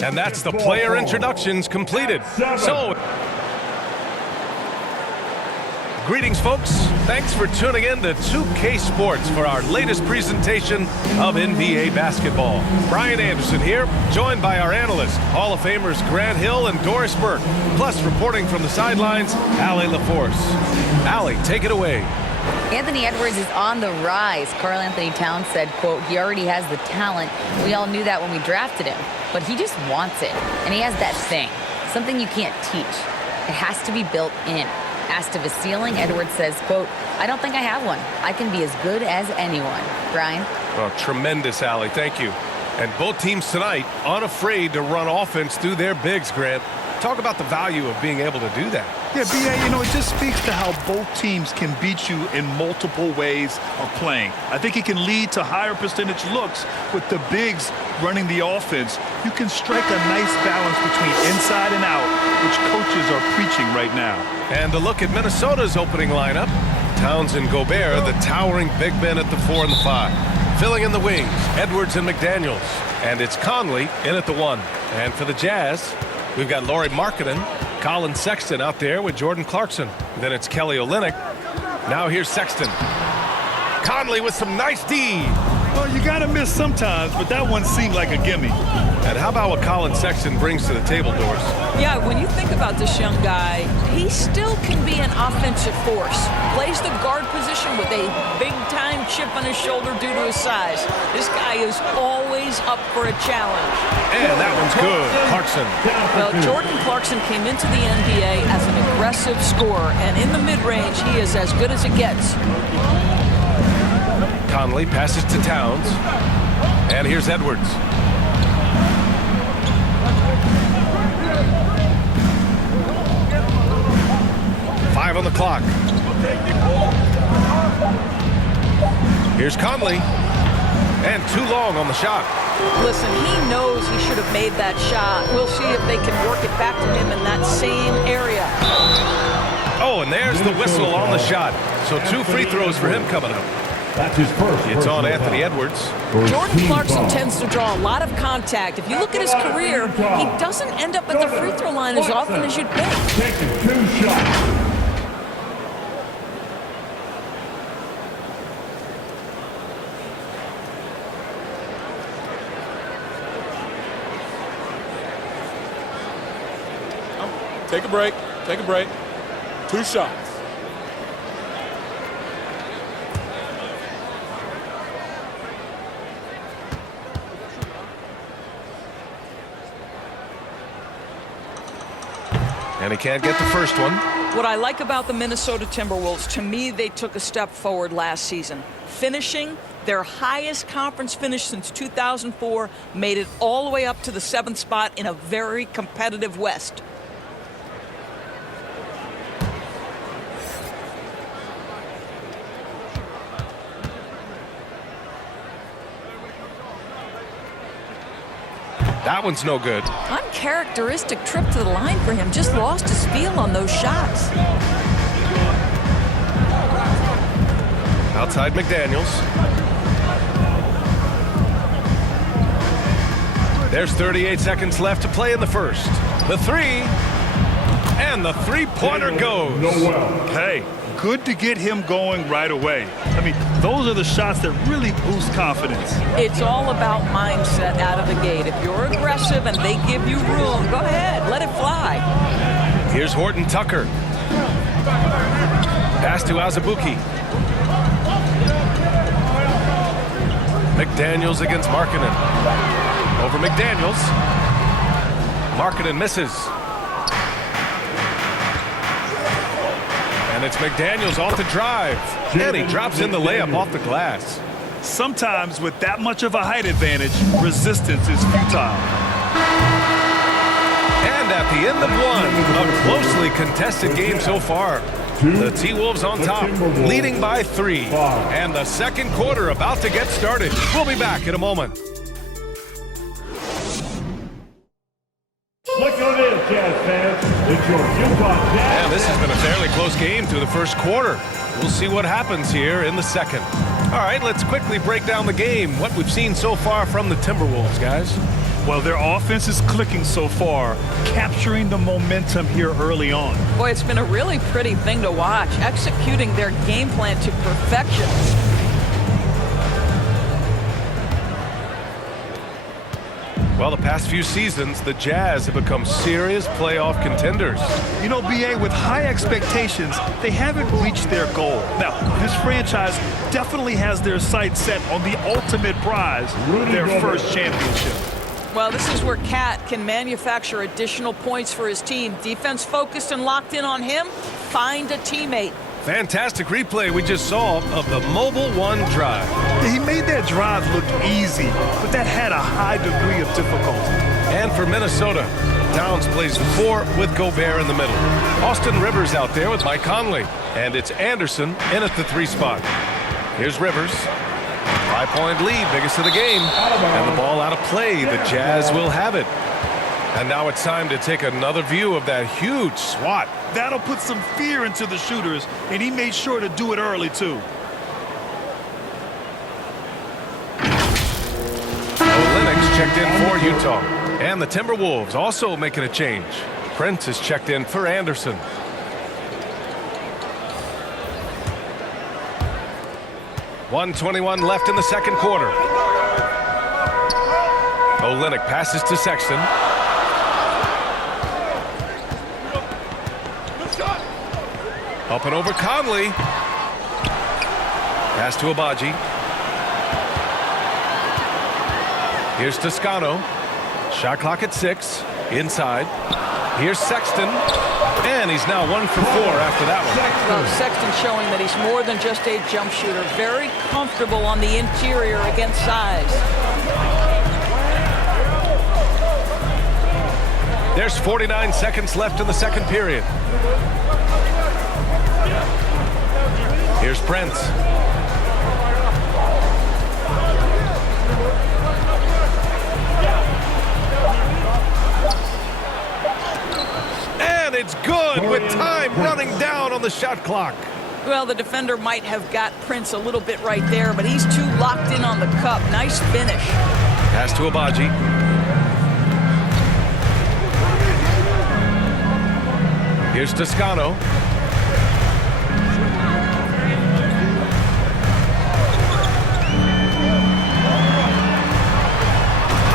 And that's the player introductions completed. So, greetings, folks. Thanks for tuning in to 2K Sports for our latest presentation of NBA basketball. Brian Anderson here, joined by our analysts, Hall of Famers Grant Hill and Doris Burke. Plus, reporting from the sidelines, Allie LaForce. Allie, take it away. Anthony Edwards is on the rise. Karl Anthony Towns said, quote, he already has the talent. We all knew that when we drafted him, but he just wants it. And he has that thing, something you can't teach. It has to be built in. Asked of his ceiling, Edwards says, quote, I don't think I have one. I can be as good as anyone. Brian? Oh, tremendous, Allie. Thank you. And both teams tonight unafraid to run offense through their bigs, Grant. Talk about the value of being able to do that. Yeah, B.A., it just speaks to how both teams can beat you in multiple ways of playing. I think it can lead to higher percentage looks with the bigs running the offense. You can strike a nice balance between inside and out, which coaches are preaching right now. And a look at Minnesota's opening lineup. Towns and Gobert, the towering big men at the 4 and the 5. Filling in the wings, Edwards and McDaniels. And it's Conley in at the 1. And for the Jazz, we've got Lauri Markkanen, Colin Sexton out there with Jordan Clarkson. Then it's Kelly Olynyk. Now here's Sexton. Conley with some nice D. Well, you got to miss sometimes, but that one seemed like a gimme. And how about what Colin Sexton brings to the table, Doris? Yeah, when you think about this young guy, he still can be an offensive force. Plays the guard position with a big-time chip on his shoulder due to his size. This guy is always up for a challenge. And that one's good. Clarkson. Well, Jordan Clarkson came into the NBA as an aggressive scorer, and in the mid-range, he is as good as it gets. Conley passes to Towns. And here's Edwards. Five on the clock. Here's Conley. And too long on the shot. Listen, he knows he should have made that shot. We'll see if they can work it back to him in that same area. Oh, and there's the whistle on the shot. So 2 free throws for him coming up. That's his first. It's on Anthony Edwards. Jordan Clarkson tends to draw a lot of contact. If you look at his career, he doesn't end up at the free throw line as often as you'd think. Taking 2 shots. Take a break. Take a break. 2 shots. And he can't get the first one. What I like about the Minnesota Timberwolves, to me, they took a step forward last season. Finishing their highest conference finish since 2004, made it all the way up to the 7th spot in a very competitive West. That one's no good. Uncharacteristic trip to the line for him. Just lost his feel on those shots. Outside McDaniels. There's 38 seconds left to play in the first. The 3. And the three-pointer goes. Hey, good to get him going right away. I mean, those are the shots that really boost confidence. It's all about mindset out of the gate. If you're aggressive and they give you room, go ahead, let it fly. Here's Horton Tucker. Pass to Azubuike. McDaniels against Markkanen. Over McDaniels. Markkanen misses. And it's McDaniels off the drive. And he drops in the layup off the glass. Sometimes with that much of a height advantage, resistance is futile. And at the end of one, a closely contested game so far. The T-Wolves on top, leading by 3. And the second quarter about to get started. We'll be back in a moment. Look at this, Jazz fans. It's your Utah Jazz. And this has been a fairly close game through the first quarter. We'll see what happens here in the second. All right, let's quickly break down the game, what we've seen so far from the Timberwolves, guys. Well, their offense is clicking so far, capturing the momentum here early on. Boy, it's been a really pretty thing to watch, executing their game plan to perfection. Well, the past few seasons, the Jazz have become serious playoff contenders. You know, B.A., with high expectations, they haven't reached their goal. Now, this franchise definitely has their sights set on the ultimate prize, their first championship. Well, this is where Cat can manufacture additional points for his team. Defense focused and locked in on him. Find a teammate. Fantastic replay we just saw of the Mobile One drive. He made that drive look easy, but that had a high degree of difficulty. And for Minnesota, Towns plays 4 with Gobert in the middle. Austin Rivers out there with Mike Conley. And it's Anderson in at the 3 spot. Here's Rivers. 5-point lead, biggest of the game. And the ball out of play. The Jazz will have it. And now it's time to take another view of that huge swat. That'll put some fear into the shooters, and he made sure to do it early, too. Olenek's checked in for Utah. And the Timberwolves also making a change. Prince is checked in for Anderson. .121 left in the second quarter. Olenek passes to Sexton. Up and over Conley. Pass to Abaji. Here's Toscano. Shot clock at 6. Inside. Here's Sexton. And he's now 1 for 4 after that one. Well, Sexton showing that he's more than just a jump shooter. Very comfortable on the interior against size. There's 49 seconds left in the second period. Here's Prince. And it's good with time running down on the shot clock. Well, the defender might have got Prince a little bit right there, but he's too locked in on the cup. Nice finish. Pass to Abaji. Here's Toscano.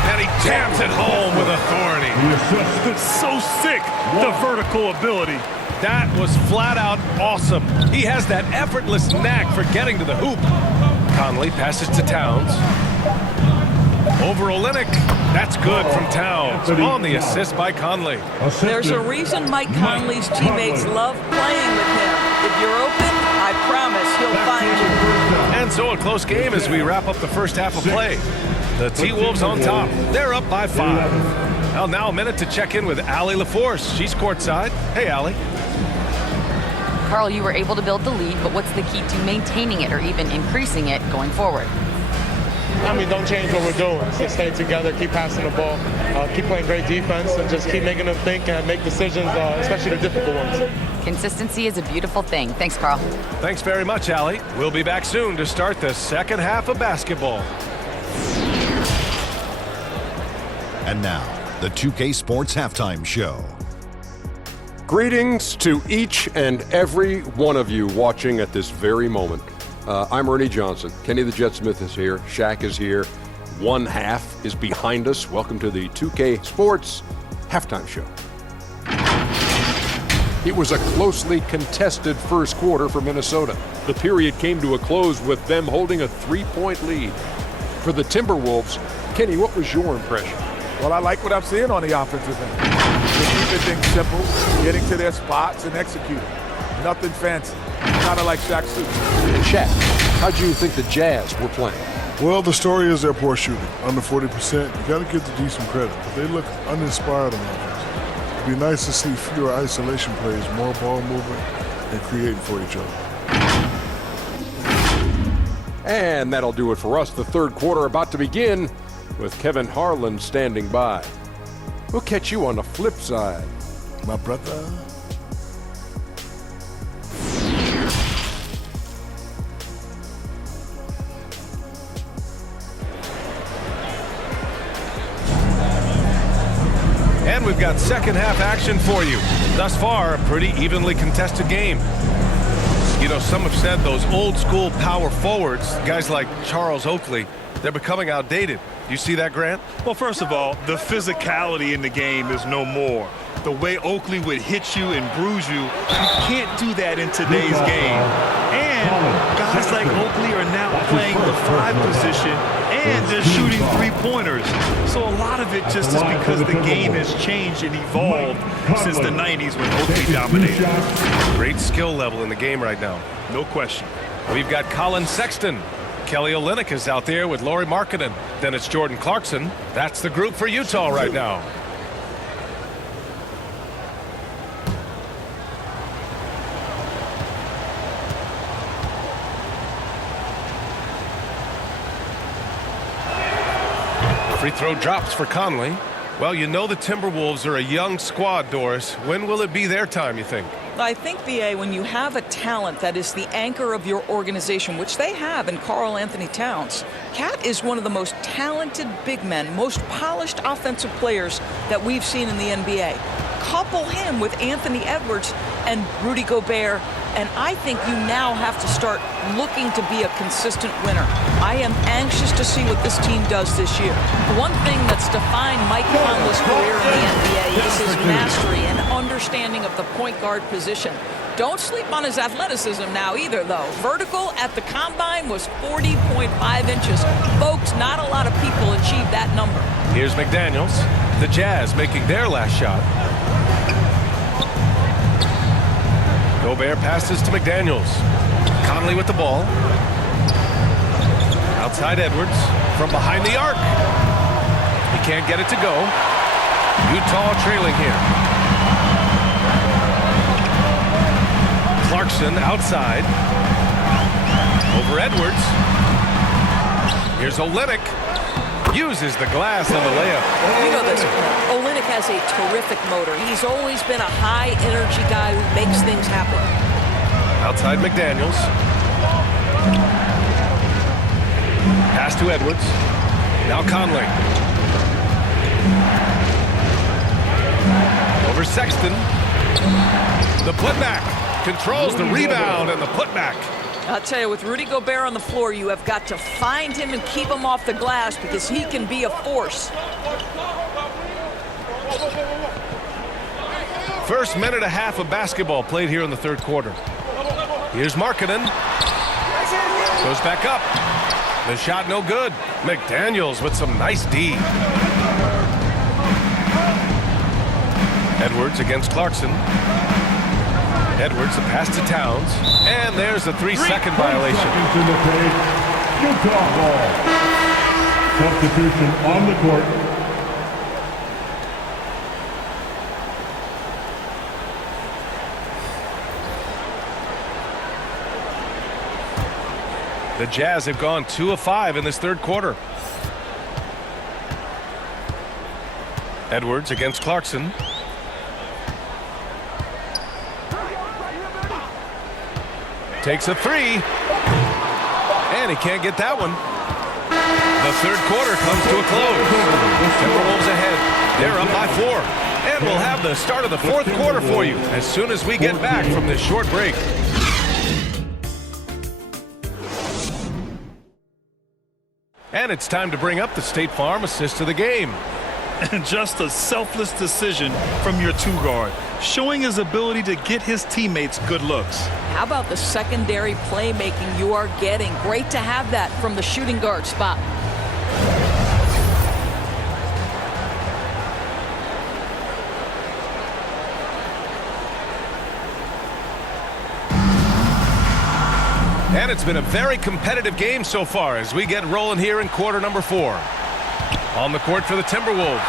And he jams it home with authority. It's so sick, the vertical ability. That was flat out awesome. He has that effortless knack for getting to the hoop. Conley passes to Towns. Over Olenek. That's good from Towns on the assist by Conley. There's a reason Mike Conley's teammates love playing with him. If you're open, I promise he'll find you. And so a close game as we wrap up the first half of play. The T-Wolves on top. They're up by 5. Well, now a minute to check in with Allie LaForce. She's courtside. Hey, Allie. Carl, you were able to build the lead, but what's the key to maintaining it or even increasing it going forward? I mean, don't change what we're doing. Just stay together, keep passing the ball, keep playing great defense, and just keep making them think and make decisions, especially the difficult ones. Consistency is a beautiful thing. Thanks, Carl. Thanks very much, Allie. We'll be back soon to start the second half of basketball. And now, the 2K Sports Halftime Show. Greetings to each and every one of you watching at this very moment. I'm Ernie Johnson. Kenny the Jet Smith is here. Shaq is here. One half is behind us. Welcome to the 2K Sports Halftime Show. It was a closely contested first quarter for Minnesota. The period came to a close with them holding a 3-point lead. For the Timberwolves, Kenny, what was your impression? Well, I like what I'm seeing on the offensive end. They're keeping things simple, getting to their spots and executing. Nothing fancy. Kind of like Shaq's suit. And Shaq, how'd you think the Jazz were playing? Well, the story is their poor shooting. Under 40%. You got to give the D some credit. But they look uninspired on offense. It'd be nice to see fewer isolation plays, more ball movement, and creating for each other. And that'll do it for us. The third quarter about to begin with Kevin Harlan standing by. We'll catch you on the flip side. My brother. And we've got second half action for you. Thus far, a pretty evenly contested game. You know, some have said those old school power forwards, guys like Charles Oakley, they're becoming outdated. You see that, Grant? Well, first of all, the physicality in the game is no more. The way Oakley would hit you and bruise you, you can't do that in today's game. And guys like Oakley are now playing the 5 position and they're shooting 3-pointers. So a lot of it just is because the game has changed and evolved since the 90s when Oakley dominated. Great skill level in the game right now. No question. We've got Colin Sexton. Kelly Olynyk is out there with Lauri Markkanen. Then it's Jordan Clarkson. That's the group for Utah right now. Free throw drops for Conley. Well, you know the Timberwolves are a young squad, Doris. When will it be their time, you think? I think, B.A., when you have a talent that is the anchor of your organization, which they have in Karl Anthony Towns, Cat is one of the most talented big men, most polished offensive players that we've seen in the NBA. Couple him with Anthony Edwards and Rudy Gobert, and I think you now have to start looking to be a consistent winner. I am anxious to see what this team does this year. One thing that's defined Mike Conley's career in the NBA is his mastery and understanding of the point guard position. Don't sleep on his athleticism now either, though. Vertical at the combine was 40.5 inches. Folks, not a lot of people achieve that number. Here's McDaniels. The Jazz making their last shot. Gobert passes to McDaniels. Conley with the ball. Outside Edwards from behind the arc. He can't get it to go. Utah trailing here. Clarkson outside. Over Edwards. Here's Olynyk. Uses the glass on the layup. You know this. Olynyk has a terrific motor. He's always been a high-energy guy who makes things happen. Outside McDaniels. Pass to Edwards. Now Conley. Over Sexton. The putback. Controls the rebound and the putback. I'll tell you, with Rudy Gobert on the floor, you have got to find him and keep him off the glass because he can be a force. First minute and a half of basketball played here in the third quarter. Here's Markkanen. Goes back up. The shot no good. McDaniels with some nice D. Edwards against Clarkson. Edwards, the pass to Towns. And there's a 3-second violation. Utah ball. Substitution on the court. The Jazz have gone 2 of 5 in this third quarter. Edwards against Clarkson. Takes a 3. And he can't get that one. The third quarter comes to a close. Timberwolves ahead. They're up by 4. And we'll have the start of the fourth quarter for you as soon as we get back from this short break. And it's time to bring up the State Farm assist of the game. And just a selfless decision from your 2-guard, showing his ability to get his teammates good looks. How about the secondary playmaking you are getting? Great to have that from the shooting guard spot. And it's been a very competitive game so far as we get rolling here in quarter number 4. On the court for the Timberwolves.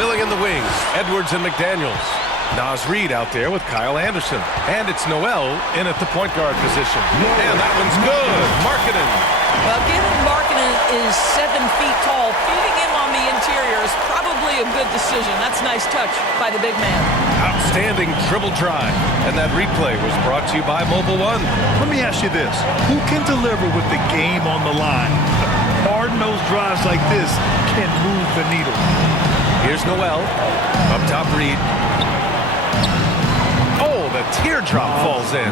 Filling in the wings, Edwards and McDaniels. Naz Reid out there with Kyle Anderson. And it's Noel in at the point guard position. And that one's good. Markkanen. Well, given Markkanen is 7 feet tall, feeding him on the interior is probably a good decision. That's a nice touch by the big man. Outstanding dribble drive. And that replay was brought to you by Mobile One. Let me ask you this. Who can deliver with the game on the line? Hard hard-nosed drives like this can move the needle. Here's Noel. Up top, Reed. Oh, the teardrop falls in.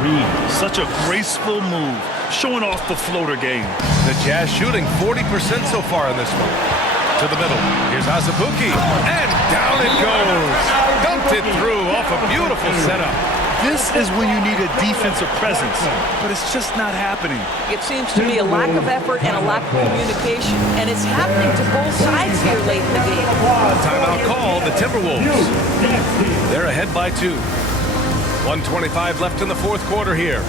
Such a graceful move, showing off the floater game. The Jazz shooting 40% so far in this one. To the middle. Here's Azubuike. And down it goes. Dumped it through off a beautiful setup. This is when you need a defensive presence, but it's just not happening. It seems to me a lack of effort and a lack of communication, and it's happening to both sides here late in the game. Timeout call, the Timberwolves. They're ahead by 2. 1:25 left in the fourth quarter here.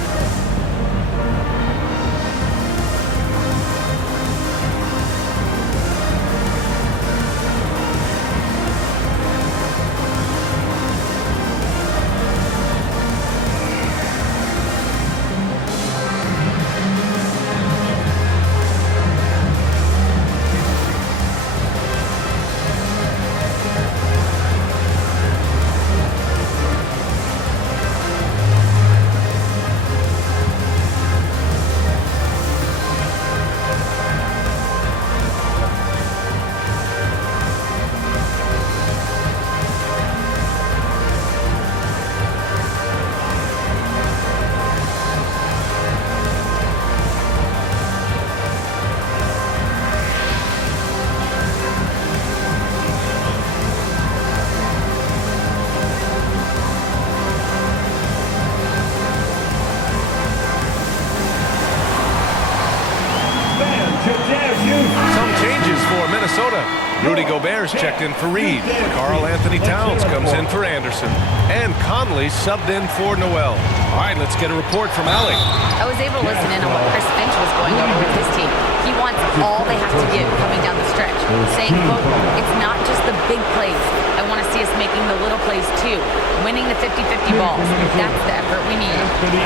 Some changes for Minnesota. Rudy Gobert's checked in for Reed. Karl Anthony Towns comes in for Anderson. And Conley subbed in for Noel. All right, let's get a report from Allie. I was able to listen in on what Chris Finch was going over with his team. He wants all they have to give coming down the stretch, saying, quote, it's not just the big plays. I want to see us making the little plays too, winning the 50-50 balls. That's the effort we need.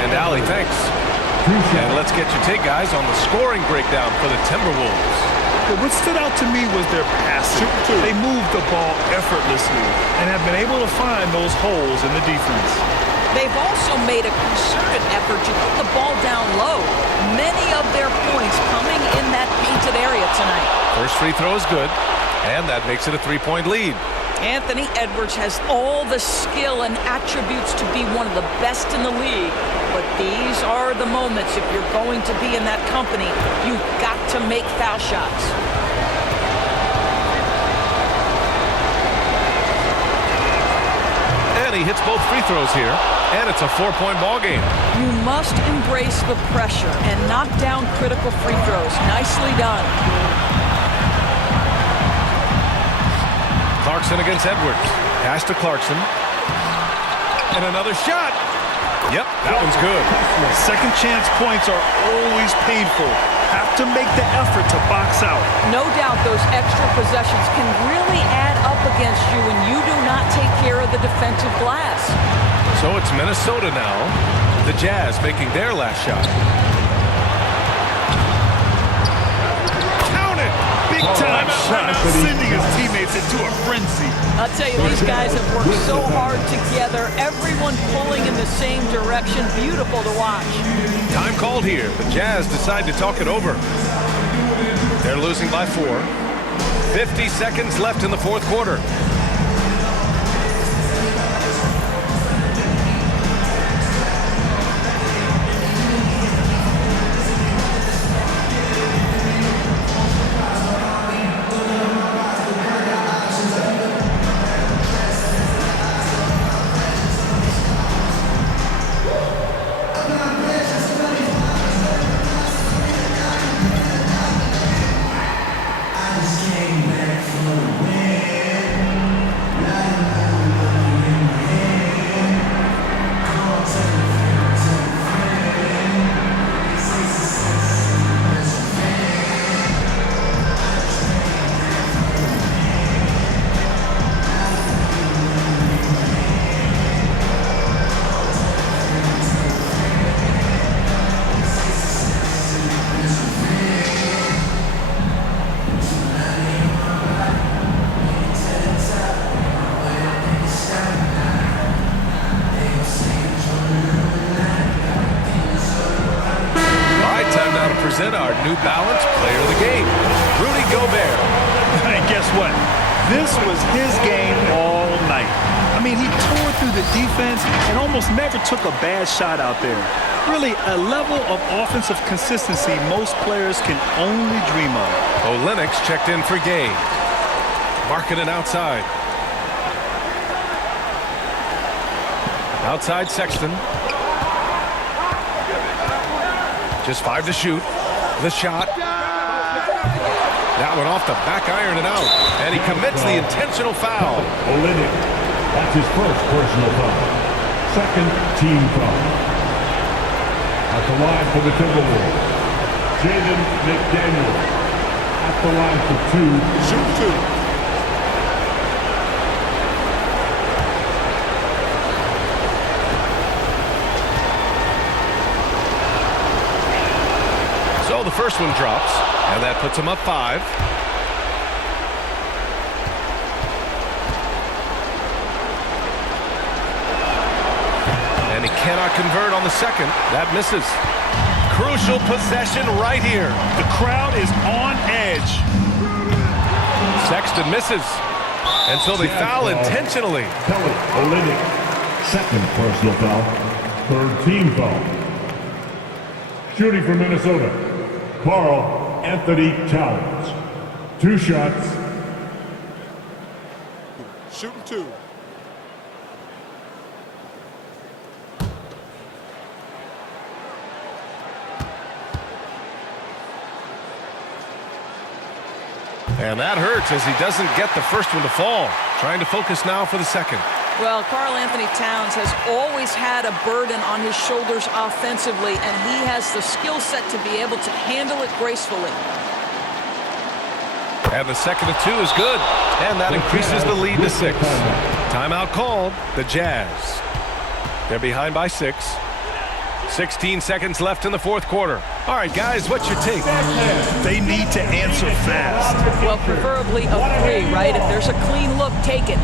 And Allie, thanks. And let's get your take, guys, on the scoring breakdown for the Timberwolves. What stood out to me was their passing. They moved the ball effortlessly and have been able to find those holes in the defense. They've also made a concerted effort to put the ball down low. Many of their points coming in that painted area tonight. First free throw is good, and that makes it a 3-point lead. Anthony Edwards has all the skill and attributes to be one of the best in the league. But these are the moments, if you're going to be in that company, you've got to make foul shots. And he hits both free throws here, and it's a 4-point ball game. You must embrace the pressure and knock down critical free throws. Nicely done. Clarkson against Edwards. Pass to Clarkson. And another shot. Yep, that one's good. Second chance points are always painful. Have to make the effort to box out. No doubt those extra possessions can really add up against you when you do not take care of the defensive glass. So it's Minnesota now. The Jazz making their last shot. Count it! Big time shot, sending his teammates into a frenzy. I'll tell you, these guys have worked so hard together. Everyone pulling in the same direction. Beautiful to watch. Time called here. The Jazz decide to talk it over. They're losing by 4. 50 seconds left in the fourth quarter. Present our New Balance Player of the Game. Rudy This was his game all night. I mean, he tore through the defense and almost never took a bad shot out there. Really, a level of offensive consistency most players can only dream of. Olenek checked in for Gay. Marking it outside. Outside Sexton. Just 5 to shoot. The shot. That one off the back iron and out. And he commits the intentional foul. Olenek. That's his first personal foul. Second team foul. At the line for the Timberwolves, Jaden McDaniel. At the line for 2. Shoot 2. So the first one drops, and that puts him up 5. And he cannot convert on the second. That misses. Crucial possession right here. The crowd is on edge. Sexton misses. And so they foul intentionally. Kelly Olenek. Second personal foul. Third team foul. Shooting for Minnesota, Karl Anthony Towns. 2 shots. Shooting 2. And that hurts as he doesn't get the first one to fall. Trying to focus now for the second. Well, Karl Anthony Towns has always had a burden on his shoulders offensively, and he has the skill set to be able to handle it gracefully. And the second of 2 is good. And that increases the lead to 6. Timeout called. The Jazz. They're behind by 6. 16 seconds left in the fourth quarter. All right, guys, what's your take? They need to answer fast. Well, preferably a 3, right? If there's a clean look, take it.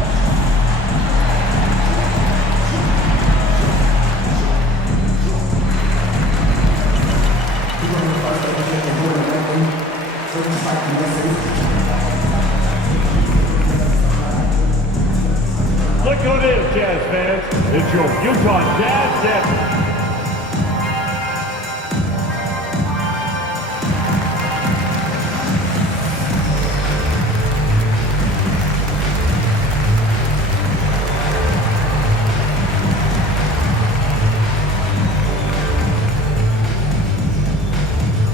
Look who it is, Jazz fans. It's your Utah Jazz Depth.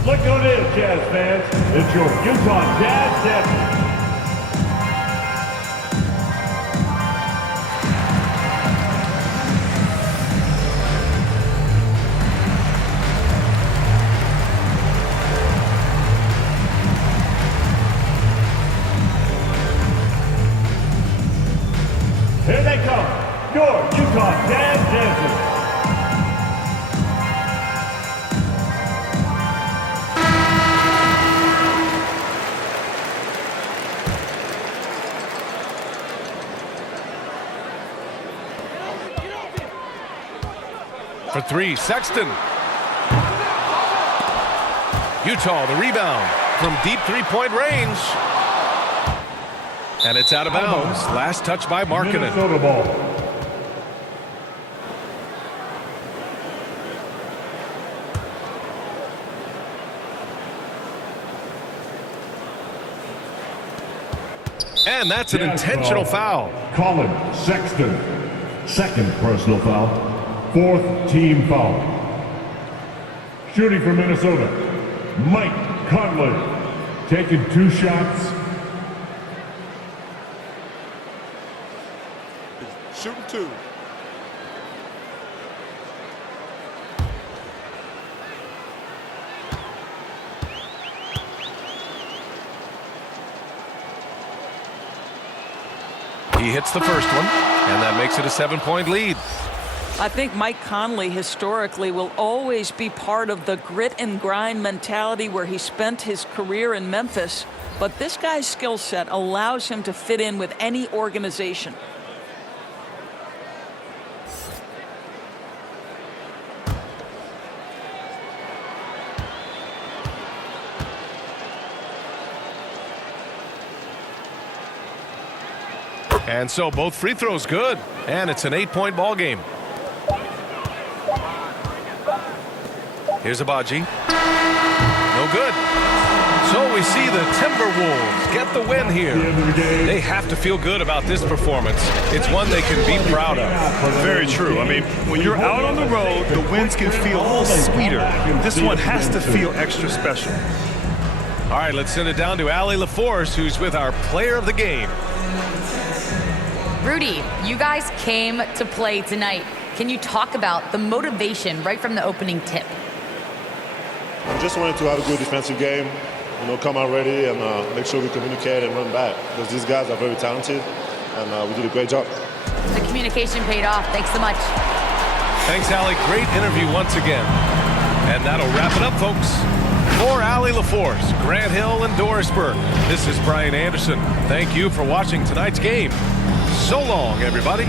Look who it is, Jazz fans. It's your Utah Jazz Depth. Here they come, your Utah Jazz dancers. For 3, Sexton. Utah, the rebound from deep 3-point range. And it's out of bounds. Last touch by Markkanen. Minnesota ball. And that's an intentional foul. Colin Sexton. Second personal foul. Fourth team foul. Shooting for Minnesota, Mike Conley. Taking 2 shots. Shooting 2. He hits the first one, and that makes it a 7-point lead. I think Mike Conley historically will always be part of the grit and grind mentality where he spent his career in Memphis, but this guy's skill set allows him to fit in with any organization. And so both free throws good. And it's an 8-point ball game. Here's Abaji. No good. So we see the Timberwolves get the win here. They have to feel good about this performance. It's one they can be proud of. Very true. I mean, when you're out on the road, the wins can feel sweeter. This one has to feel extra special. All right, let's send it down to Allie LaForce, who's with our player of the game. Rudy, you guys came to play tonight. Can you talk about the motivation right from the opening tip? We just wanted to have a good defensive game, come out ready and make sure we communicate and run back, because these guys are very talented, and we did a great job. The communication paid off. Thanks so much. Thanks, Allie. Great interview once again. And that'll wrap it up, folks. For Allie LaForce, Grant Hill, and Doris Burke, this is Brian Anderson. Thank you for watching tonight's game. So long, everybody.